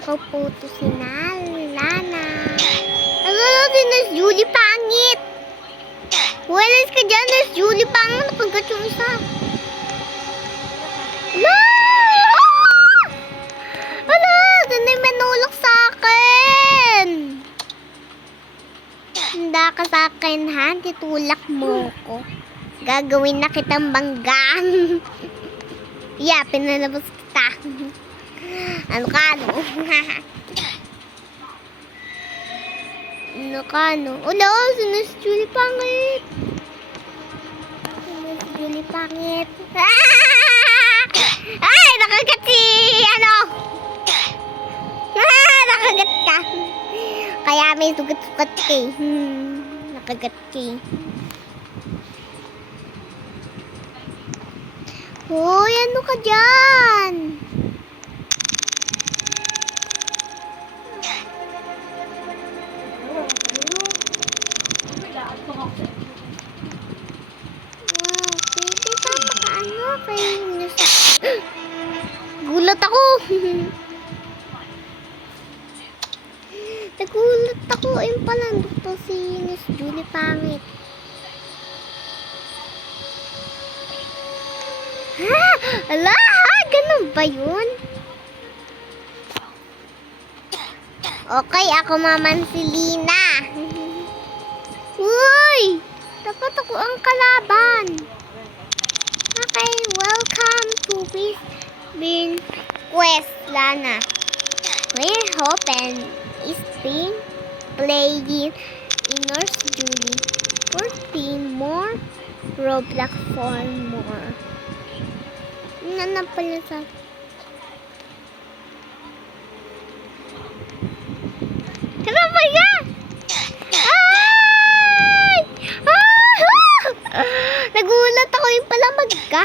ako po to si Lana. Ano din na Julie pangit? Walis ka dyan na Julie pangit. Nakagat yung isa. No! Ano? Doon ay manulok sa akin. Handa ka sa akin ha. Titulak mo ko. Gagawin na kitang banggang. Yeah, pinalabas kita. Ano ka, no? Ano ka, no? Ulo, sino si Julie pangit? Sino si Julie pangit? Ay, nakagat si, ano? Nakagat ka. Kaya may sugat-sugat ka eh. Nakagat ka eh. Hoy, ano ka dyan? Gulat ako. Nagulat ako. Ayun pala, to si Miss Julie pangit. Ha? Ala, ganun ba yun? Okay, ako maman si Lina. Uy! Dapat ako ang kalaban. Okay, welcome to Whisper Quest, Lana. We're hoping is being playing in Nurse Julie. 14 more Roblox for more. Ano pala sa... Ano ba yan? Ay! Nagulat ako yung pala mangga.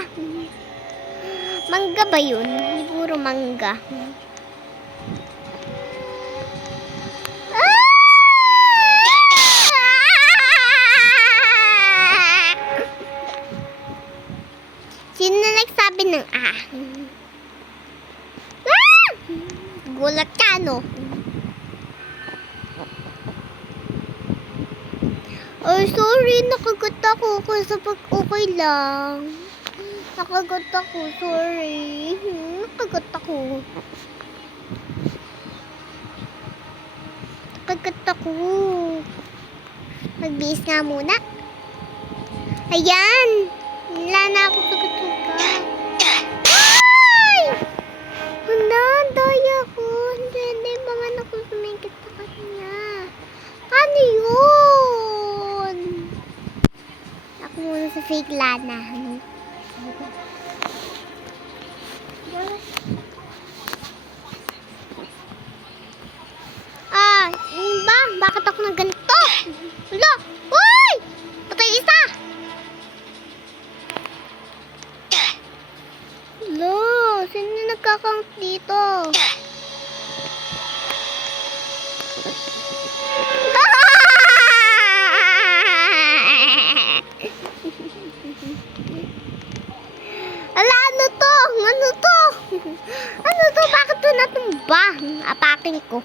Mangga ba yun? Siguro mangga. Sino na nagsabi ng Gulat ka, no? Ay, sorry. Nakagat ako kasi okay lang. Nakagat ako. Sorry. Nakagat ako. Nakagat ako. Magbihis nga muna. Ayan. Wala na ako kagat-kagat. Ay! Wala, daya ko. Hindi ba man ako sumingkit sa kanya? Ano yun? Ako muna sa fake Lana. Bakit ako na ganito? Wala! Uy! Patay isa! Lo, sino nagkakount dito? Ala, ano to? Ano to? Ano to? Bakit to natumba? Apakin ko.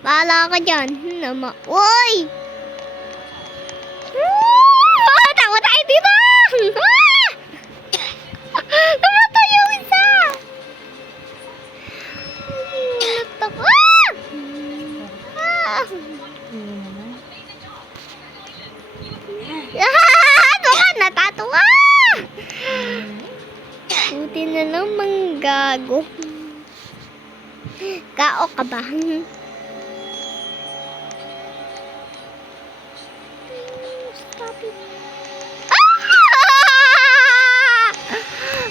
Bahala ka dyan. Uy! Tawa tayo dito! Namatay yung isa! Natak! Ano ka? Natatawa! Buti na lang manggago. Kao ka ba?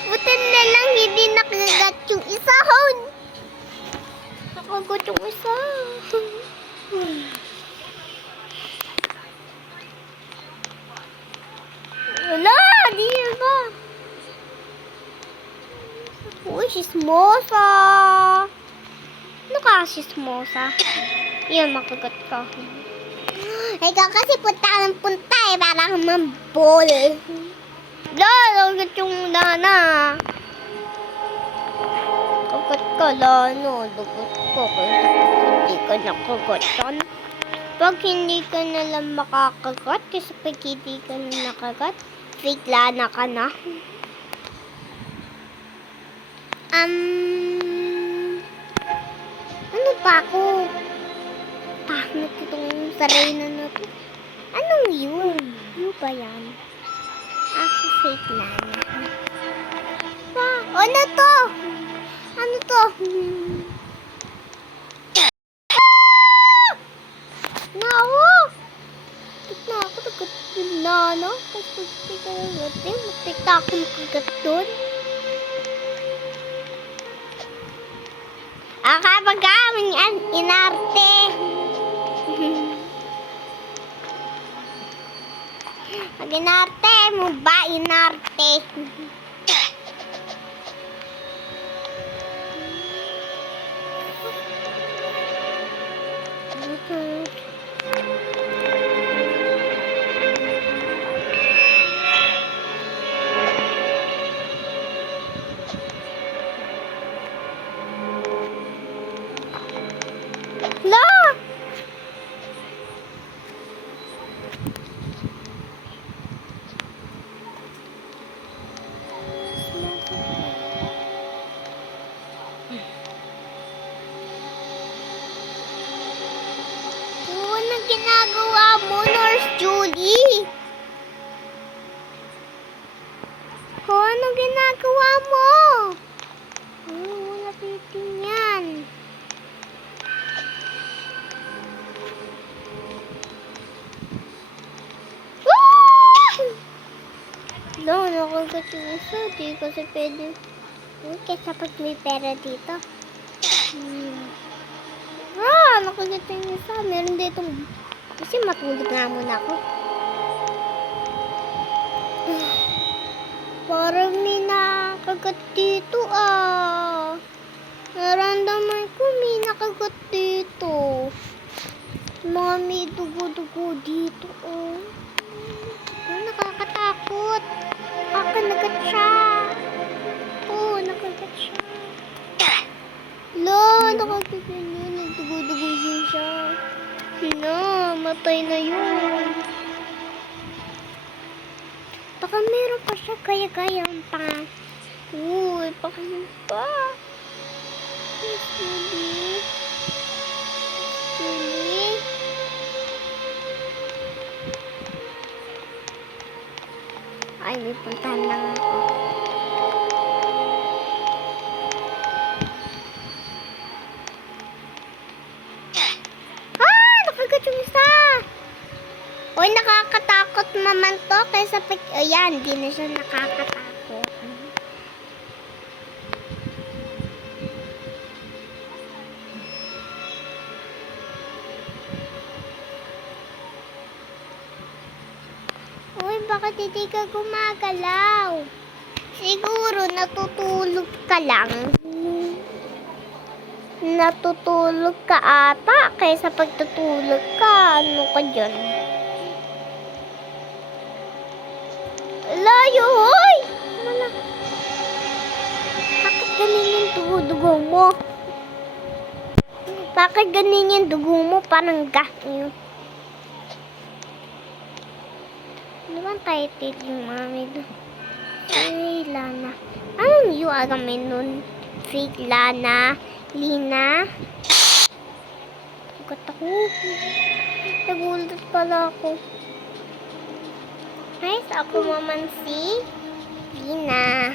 Buti na lang hindi nakagat yung isa. Nakagat yung isa. Wala, di ba? Uy, sismosa. Ano ka, sismosa? Yan, makagat ka. Ikaw kasi punta eh, parang mambol. Lalo, yung Lana. Kala dugot ko kaya hindi ka nakagatan. Pag hindi ka nalang makakagat, kasi pag hindi ka na nakagat, fake Lana ka na. Ano pa ako? Pangit itong saray na to. Anong yun? Yun ba yan? Ako fake Lana. Ano to? Ano to? Naku! Tik na ako, nagat dun na, no? Tapos tik na natin, matik na ako makagat dun. Kapag kami yan, inarte. Pag inarte mo ba, inarte? La! Anong ginagawa mo, Nurse Julie? Anong ginagawa mo? Wala pitin yan. No, nakagat yung isa. Di kasi pwede. Kesa pag may pera dito. Nakagat yung isa. Meron dito. Kasi matulog na muna ako. Parang may nakagat dito Naramdaman ko may nakagat dito. Mga may dugo-dugo dito nakakatakot. Nakagat siya. Nakagat siya. Nakagat yun. Nagdugo-dugo yun siya. Matay na yun. Baka meron pa siya kaya-kayang pa. Baka yun pa. Julie. Ay, may puntahan lang ako. Nakagat yung isa. Nakakatakot naman to. Kaysa pag, ayan, di na siya nakakatakot. Bakit hindi ka gumagalaw? Siguro natutulog ka lang. Natutulog ka ata. Kaysa pagtutulog ka, ano ka dyan? Layo, hoy! Bakit ganun yung dugo mo? Bakit ganun yung dugo mo? Parang ganyan. Ano bang title yung mami doon? Ay, Lana. Anong yung agamin nun? Fake Lana. Lina. Nagulat ako. Nagulat pala ako. Guys, ako naman si Lina.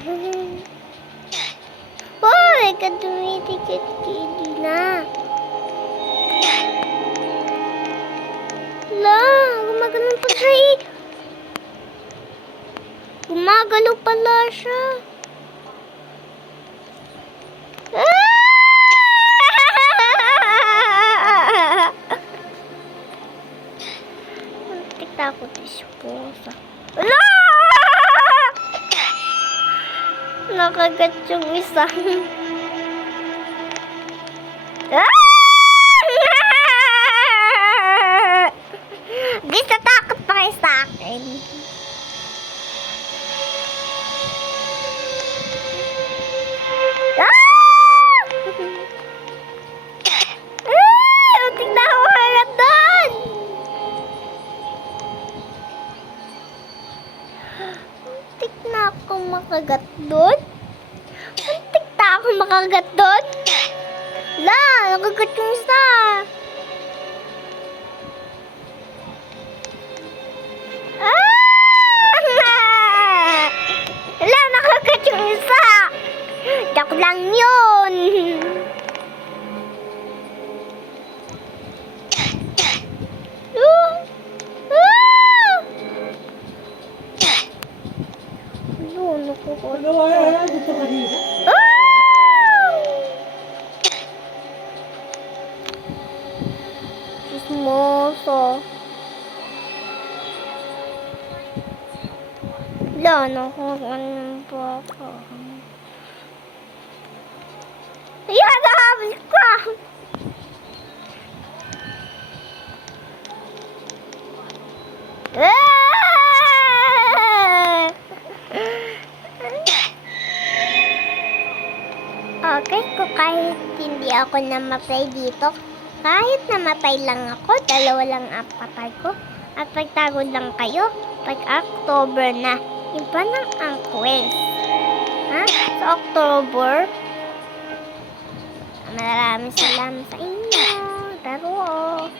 Hoy, kadumidikit kay Lina. Gumagano pa siya Gumagalo pala siya. Takot esposa. Nakagat yung isa. Di tatakot pa kayo sa akin. makagat doon? La, nakagat yung isa. Ah! La, nakagat yung isa. Joke lang yun. Ano, nakukuha. Gusto ka dito? Chismoso. Wala, nakuha pa ako. Ayan, nahabol ka! Okay, ko kahit hindi ako namatay dito, kahit namatay lang ako, dalawa lang ang patay ko, at pagtago lang kayo, pag October na, iba nang ang quest. Ha? Sa October, maraming salamat sa inyo. Pero,